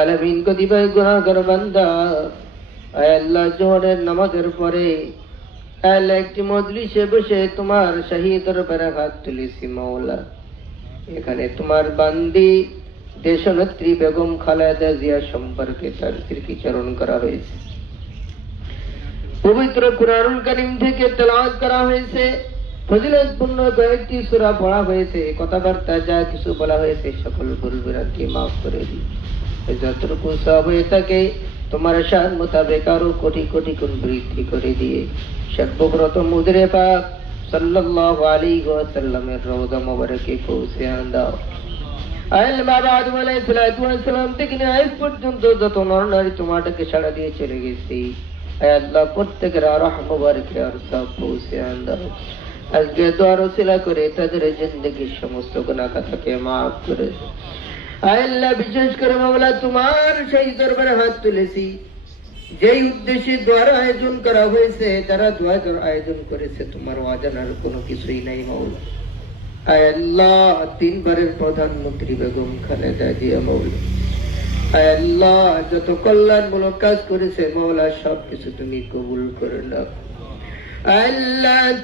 আলমিন কতিপয় গুণাগর বান্দা। আল্লাহ, জোহরের নামাজের পরে আল্লাহ একটি মজলিসে বসে তোমার শাহী দরবারে হাত তুলেছি মাওলা। এখানে তোমার বান্দি, দেশনেত্রী বেগম খালেদা জিয়া সম্পর্কে তার স্মৃতিচারণ করা হয়েছে। পবিত্র কুরআনুল কারীম থেকে তেলাওয়াত করা হয়েছে। ফজিলতপূর্ণ কয়েকটি সূরা পড়া হয়েছে। কথাবার্তা যা কিছু বলা হয়েছে, সকল ভুল বিরাটি মাফ করে দিই যতটুকু সব হয়ে থাকে, তোমার শান মোতাবেক আরও কোটি কোটি গুণ বৃদ্ধি করে দিয়ে সর্বব্রত মুদরে পাক সাল্লাল্লাহু আলাইহি ওয়াসাল্লামের রওজা মোবারকে পৌঁছে দাও। পর্যন্ত যত নর নারী তোমাটাকে সাড়া দিয়ে চলে গেছি আল্লাহ, প্রত্যেকের আরহ মোবারকে আর সব পৌঁছে দাও। আজকে ওসিলা করে তাদের জিন্দগির সমস্ত গুনাহ কথাকে মাফ করে আল্লাহ বিশেষ করে মামলা তোমার সেই দরবারে হাত তুলেছি। যেই উদ্দেশ্যে দোয়ার আয়োজন করা হয়েছে, তারা দোয়া আয়োজন করেছে। তোমার অজানার কোনো কিছুই নাই মাওলা। তিনবারের প্রধানমন্ত্রী বেগম কাজ করেছে তুমি কবুল করে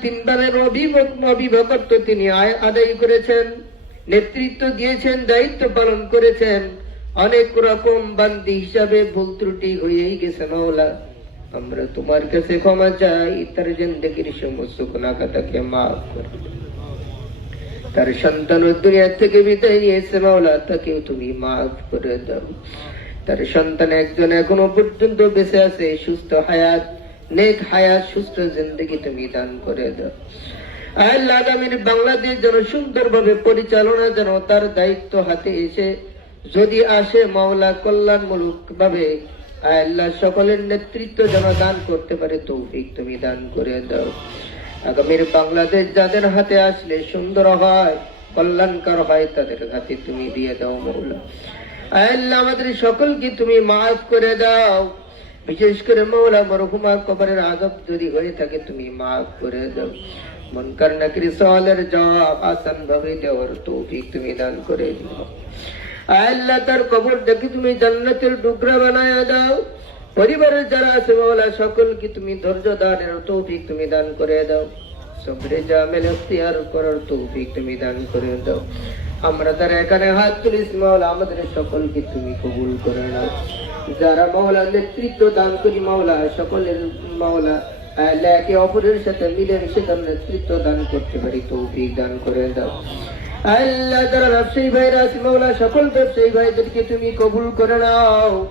তিনবারের তিনি আদায় করেছেন। নেতৃত্ব দিয়েছেন, দায়িত্ব পালন করেছেন। অনেক রকম বান্দি হিসাবে ভুল ত্রুটি হয়েই গেছে মাওলা। আমরা তোমার কাছে ক্ষমা চাই, তার জিন্দগির সমস্ত গুণাগাতাকে মাফ করে তার সন্তান দুনিয়া থেকে বিদায় নিয়েছে মাওলা, তাকেও তুমি মাফ করে দাও। তার সন্তান একজন এখনও পর্যন্ত বেঁচে আছে, সুস্থ হায়াত, নেক হায়াত, সুস্থ জিন্দগি তুমি দান করে দাও। আল্লাহ আগামীর বাংলাদেশ যেন সুন্দরভাবে পরিচালনা যেন তার দায়িত্ব হাতে এসে, যদি আসে মাওলা কল্যাণমূলক ভাবে আল্লাহ সকলের নেতৃত্ব যেন দান করতে পারে, তৌফিক তুমি দান করে দাও। আগামীর বাংলাদেশ যাদের হাতে আসলে সুন্দর হয়, কল্যাণকর হয়, তাদের হাতে তুমি দিয়ে দাও মৌলা আল্লাহ আমাদের সকলকে তুমি মাফ করে দাও। বিশেষ করে মৌলা মরহুমা কবরের আজব যদি হয়ে থাকে, তুমি মাফ করে দাও। মনকার নাকরি সওয়ালের জবাব আসান ভাবে দেওয়ার তৌফিক তুমি দান করে দিও। আল্লাহ, তার কবর দেখে তুমি জান্নাতের টুকরা বানায় দাও। পরিবারের যারা আছে মাওলা, সকলকে তুমি ধৈর্য দানের তৌফিক তুমি দান করে দাও। সবরে জামেল ইখতিয়ার করার তৌফিক তুমি দান করে দাও। আমরা তারা এখানে হাত তুলিস মাওলা, আমাদের সকলকে তুমি কবুল করে নাও। যারা মাওলা নেতৃত্ব দান করি মাওলা, সকলের মাওলা একে অপরের সাথে মিলে তার নেতৃত্ব দান করতে পারি, তৌফিক দান করে দাও। আল্লাহ ব্যবসায়ী মাওলা সকল ব্যবসায়ী ভাইদেরকে তুমি কবুল করে নাও।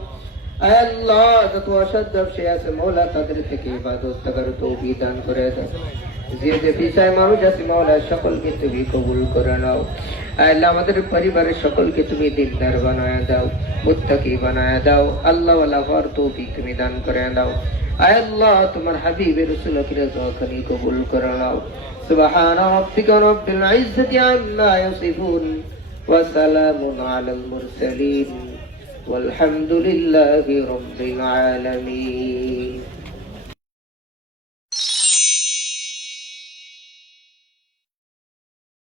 আল্লাহ, যত অসৎ ব্যবসায়ী আছে মৌলা তাদের থেকে ইবাদত তৌফিক দান করে দাও। যে যে বিষয় মানুষ আছে মৌলা সকলকে তুমি কবুল করে নাও। আল্লাহ, আমাদের পরিবারের সকলকে তুমি দিনদার বানায় দাও, মুত্তাকি বানায় দাও। আল্লাহ হওয়ার তৌফিক তুমি দান করে দাও আয় আল্লাহ তোমার হাবিবের রসুলকে রাজাখানি কবুল করে নাও سبحان ربك رب العزة عما يصفون وسلام على المرسلين والحمد لله رب العالمين